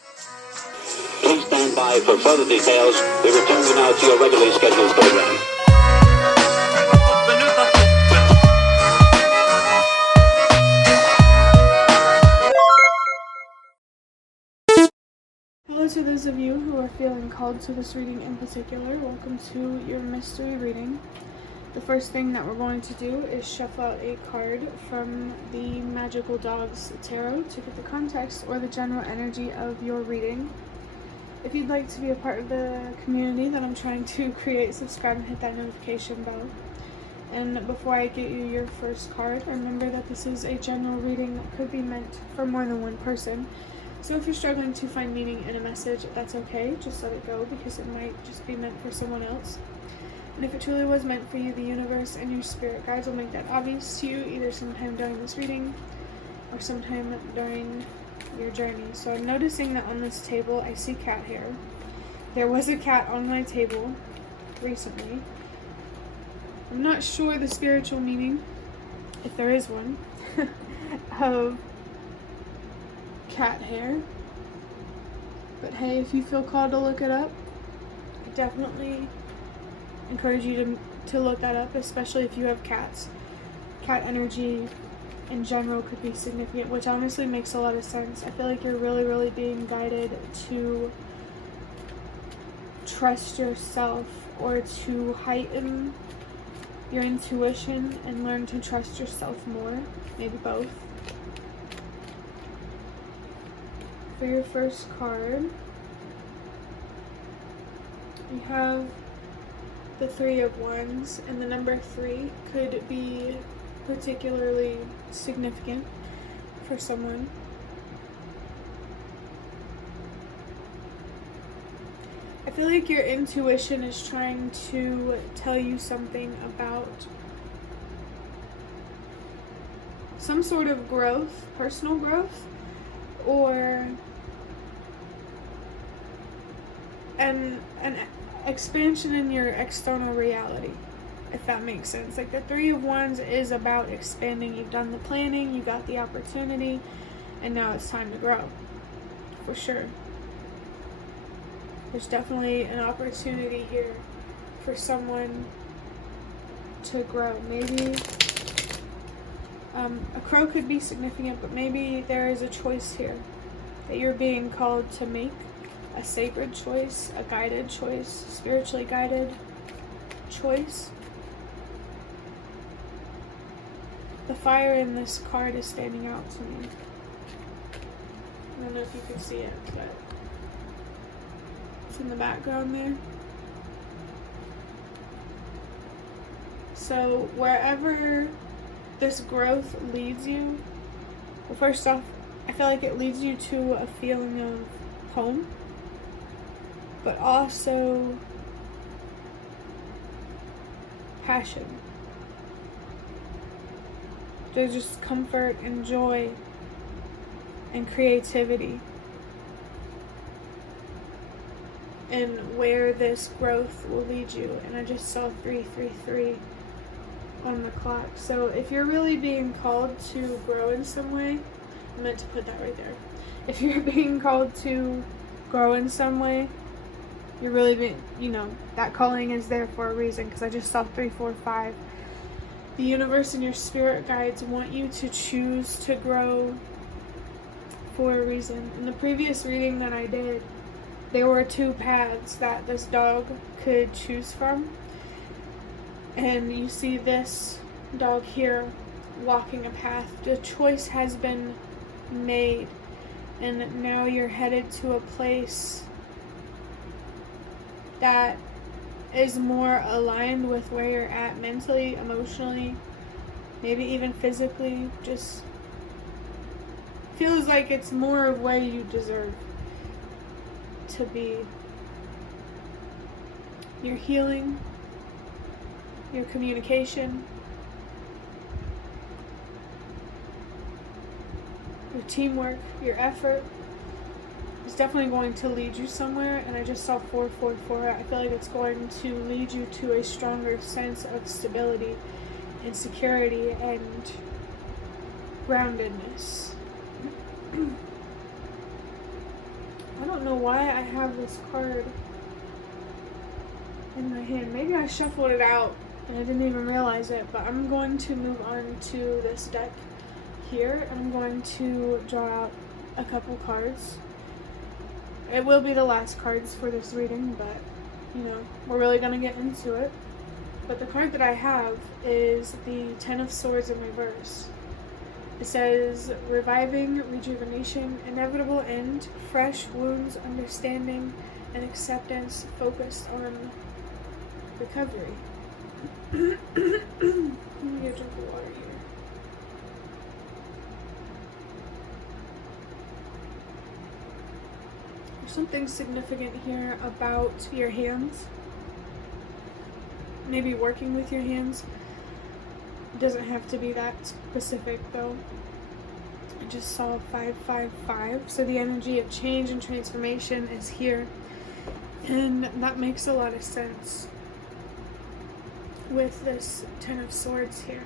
Please stand by for further details. We return you now to your regularly scheduled program. Hello to those of you who are feeling called to this reading in particular. Welcome to your mystery reading. The first thing that we're going to do is shuffle out a card from the Magical Dogs Tarot to get the context or the general energy of your reading. If you'd like to be a part of the community that I'm trying to create, subscribe and hit that notification bell. And before I get you your first card, remember that this is a general reading that could be meant for more than one person. So if you're struggling to find meaning in a message, that's okay. Just let it go because it might just be meant for someone else. And if it truly was meant for you, the universe and your spirit guides will make that obvious to you either sometime during this reading or sometime during your journey. So I'm noticing that on this table I see cat hair. There was a cat on my table recently. I'm not sure the spiritual meaning, if there is one, of cat hair, but hey, if you feel called to look it up, I definitely encourage you to look that up, especially if you have cats. Cat energy in general could be significant, which honestly makes a lot of sense. I feel like you're really being guided to trust yourself or to heighten your intuition and learn to trust yourself more, maybe both. For your first card, you have the Three of Wands, and the number 3 could be particularly significant for someone. I feel like your intuition is trying to tell you something about some sort of growth, personal growth, or an expansion in your external reality, if that makes sense. Like the Three of Wands is about expanding. You've done the planning, you got the opportunity, and now it's time to grow, for sure. There's definitely an opportunity here for someone to grow. Maybe a crow could be significant, but maybe there is a choice here that you're being called to make. A sacred choice, a guided choice, spiritually guided choice. The fire in this card is standing out to me. I don't know if you can see it, but it's in the background there. So wherever this growth leads you, well, first off, I feel like it leads you to a feeling of home, but also passion. There's just comfort and joy and creativity and where this growth will lead you. And I just saw 333 on the clock. So if you're really being called to grow in some way, I meant to put that right there. If you're being called to grow in some way, you're really being, that calling is there for a reason, because I just saw 345. The universe and your spirit guides want you to choose to grow for a reason. In the previous reading that I did, there were 2 paths that this dog could choose from. And you see this dog here walking a path. The choice has been made, and now you're headed to a place that is more aligned with where you're at mentally, emotionally, maybe even physically. Just feels like it's more of where you deserve to be. Your healing, your communication, your teamwork, your effort is definitely going to lead you somewhere. And I just saw 444. I feel like it's going to lead you to a stronger sense of stability and security and groundedness. I don't know why I have this card in my hand. Maybe I shuffled it out and I didn't even realize it, but I'm going to move on to this deck here, and I'm going to draw out a couple cards. It will be the last cards for this reading, but you know, we're really going to get into it. But the card that I have is the Ten of Swords in reverse. It says, reviving, rejuvenation, inevitable end, fresh wounds, understanding, and acceptance focused on recovery. Let me get a drink of water here. There's something significant here about your hands. Maybe working with your hands. It doesn't have to be that specific though. I just saw 555, so the energy of change and transformation is here, and that makes a lot of sense with this Ten of Swords here.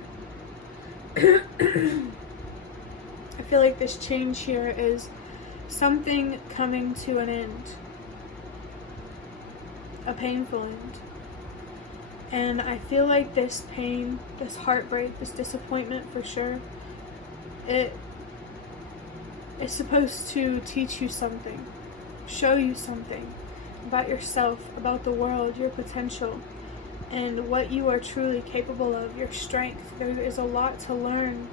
I feel like this change here is something coming to an end, a painful end. And I feel like this pain, this heartbreak, this disappointment for sure, it is supposed to teach you something, show you something about yourself, about the world, your potential, and what you are truly capable of, your strength. There is a lot to learn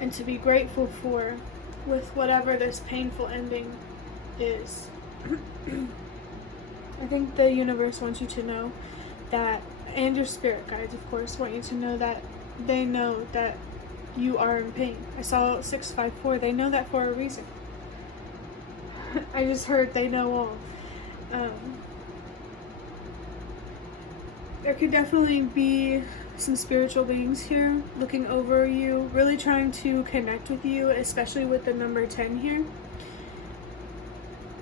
and to be grateful for with whatever this painful ending is. I think the universe wants you to know that, and your spirit guides, of course, want you to know that they know that you are in pain. I saw 654. They know that for a reason. I just heard they know all. There could definitely be some spiritual beings here looking over you, really trying to connect with you, especially with the number 10 here.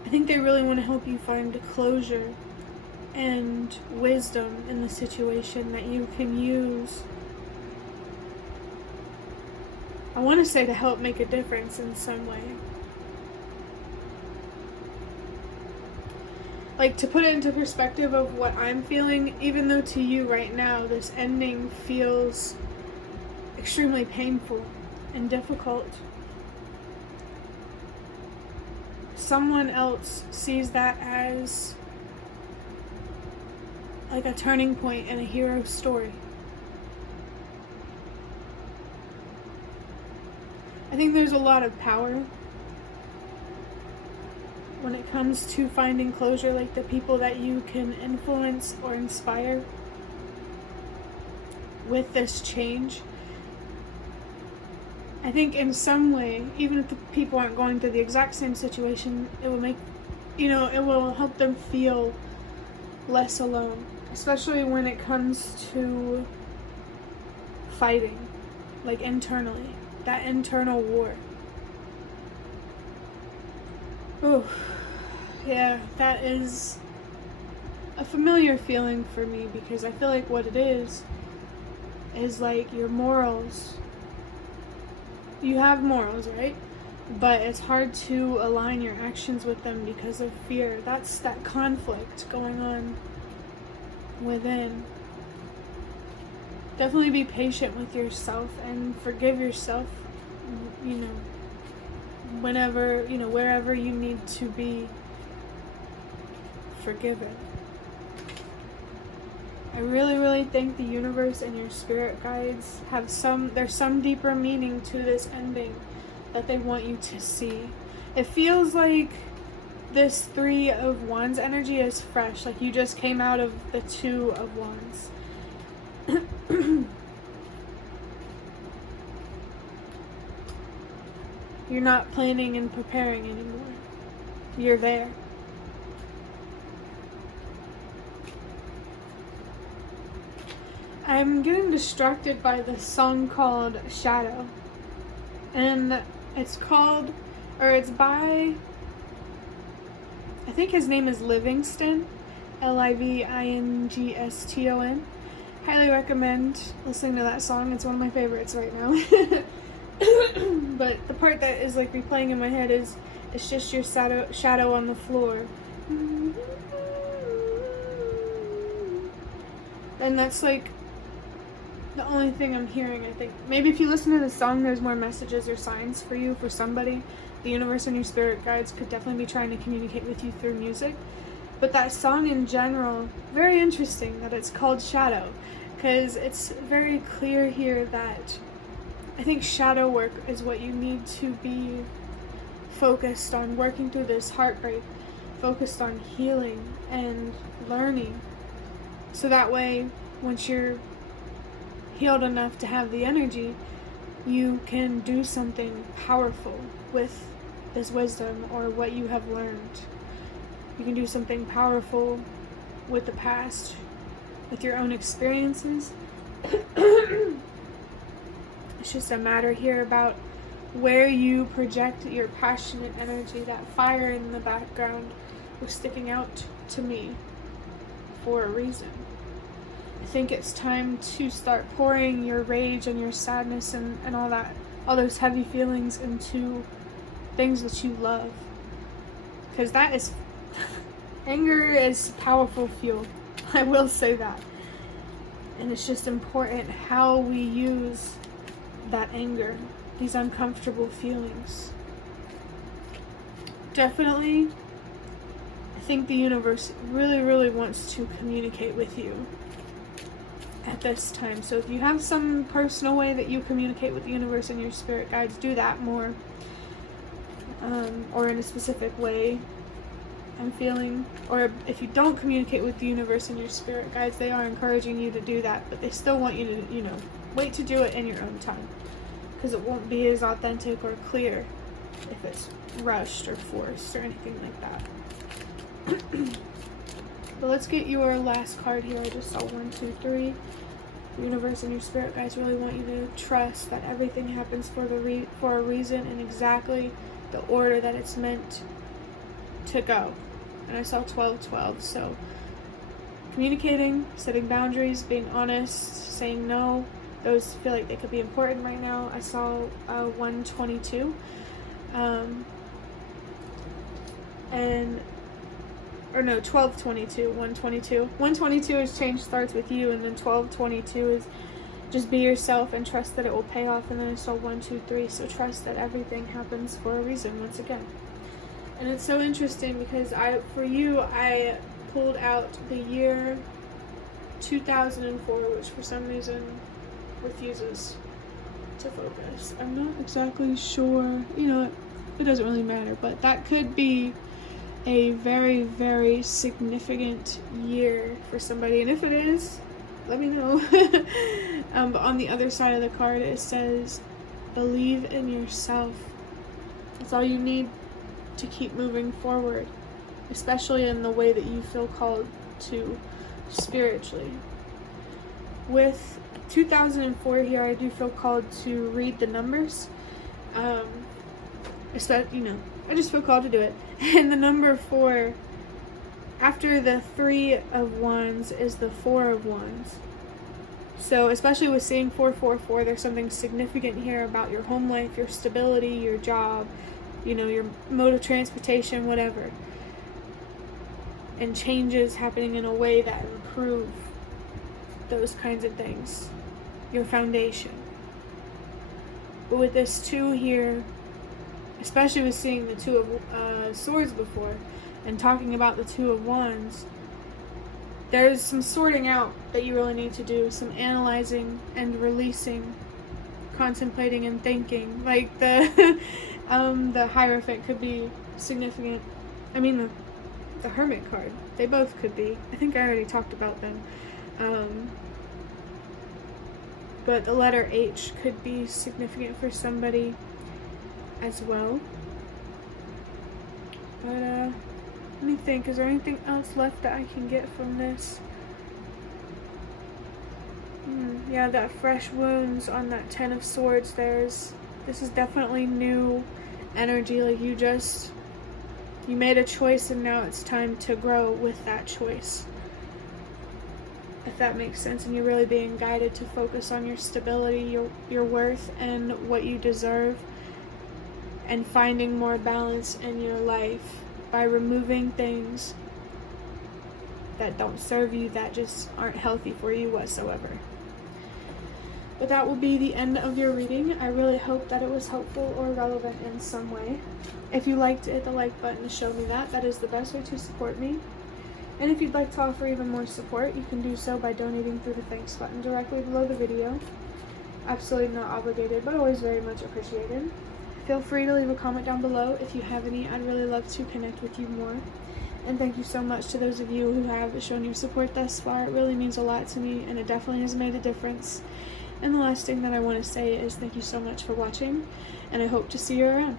I think they really want to help you find closure and wisdom in the situation that you can use, I want to say, to help make a difference in some way. Like, to put it into perspective of what I'm feeling, even though to you right now this ending feels extremely painful and difficult, someone else sees that as like a turning point in a hero's story. I think there's a lot of power when it comes to finding closure, like the people that you can influence or inspire with this change. I think in some way, even if the people aren't going through the exact same situation, it will make, it will help them feel less alone, especially when it comes to fighting, like internally, that internal war. Oh, yeah, that is a familiar feeling for me, because I feel like what it is like your morals. You have morals, right? But it's hard to align your actions with them because of fear. That's that conflict going on within. Definitely be patient with yourself and forgive yourself, whenever, wherever you need to be forgiven. I really, really think the universe and your spirit guides there's some deeper meaning to this ending that they want you to see. It feels like this 3 of Wands energy is fresh, like you just came out of the 2 of Wands. You're not planning and preparing anymore. You're there. I'm getting distracted by this song called Shadow. And it's by, I think his name is Livingston. Livingston. Highly recommend listening to that song. It's one of my favorites right now. But the part that is like replaying in my head is, It's just your shadow on the floor. And that's like the only thing I'm hearing, I think. Maybe if you listen to the song, there's more messages or signs for you, for somebody. The universe and your spirit guides could definitely be trying to communicate with you through music. But that song in general, very interesting that it's called Shadow, because it's very clear here that I think shadow work is what you need to be focused on, working through this heartbreak, focused on healing and learning. So that way, once you're healed enough to have the energy, you can do something powerful with this wisdom or what you have learned. You can do something powerful with the past, with your own experiences. It's just a matter here about where you project your passionate energy. That fire in the background was sticking out to me for a reason. I think it's time to start pouring your rage and your sadness and all that, all those heavy feelings into things that you love. Because that is, anger is powerful fuel. I will say that. And it's just important how we use that anger, these uncomfortable feelings. Definitely, I think the universe really, really wants to communicate with you at this time. So if you have some personal way that you communicate with the universe and your spirit guides, do that more. Or in a specific way, I'm feeling. Or if you don't communicate with the universe and your spirit guides, they are encouraging you to do that, but they still want you to, wait to do it in your own time. Because it won't be as authentic or clear if it's rushed or forced or anything like that. But let's get your last card here. I just saw 1, 2, 3. The universe and your spirit guides really want you to trust that everything happens for a reason and exactly the order that it's meant to go. And I saw 12-12. So communicating, setting boundaries, being honest, saying no. Those feel like they could be important right now. I saw 122. Or no, 1222, 122. 122 is change starts with you, and then 1222 is just be yourself and trust that it will pay off. And then I saw 1, 2, 3, so trust that everything happens for a reason once again. And it's so interesting because I pulled out the year 2004, which for some reason refuses to focus. I'm not exactly sure, it doesn't really matter, but that could be a very, very significant year for somebody, and if it is, let me know. But on the other side of the card it says believe in yourself. That's all you need to keep moving forward, especially in the way that you feel called to spiritually. With 2004 here, I do feel called to read the numbers. I just feel called to do it. And the number 4, after the 3 of Wands, is the 4 of Wands. So especially with seeing 444, there's something significant here about your home life, your stability, your job, your mode of transportation, whatever. And changes happening in a way that improve those kinds of things. Your foundation. But with this 2 here, especially with seeing the 2 of Swords before and talking about the 2 of Wands, there's some sorting out that you really need to do, some analyzing and releasing, contemplating and thinking. Like the Hierophant could be significant. I mean the Hermit card, they both could be. I think I already talked about them. But the letter H could be significant for somebody as well. But let me think, is there anything else left that I can get from this? Yeah, that fresh wounds on that 10 of Swords. This is definitely new energy. Like you made a choice and now it's time to grow with that choice. If that makes sense, and you're really being guided to focus on your stability, your worth, and what you deserve. and finding more balance in your life by removing things that don't serve you, that just aren't healthy for you whatsoever. But that will be the end of your reading. I really hope that it was helpful or relevant in some way. If you liked it, hit the like button to show me that. That is the best way to support me. And if you'd like to offer even more support, you can do so by donating through the thanks button directly below the video. Absolutely not obligated, but always very much appreciated. Feel free to leave a comment down below if you have any. I'd really love to connect with you more. And thank you so much to those of you who have shown your support thus far. It really means a lot to me, and it definitely has made a difference. And the last thing that I want to say is thank you so much for watching, and I hope to see you around.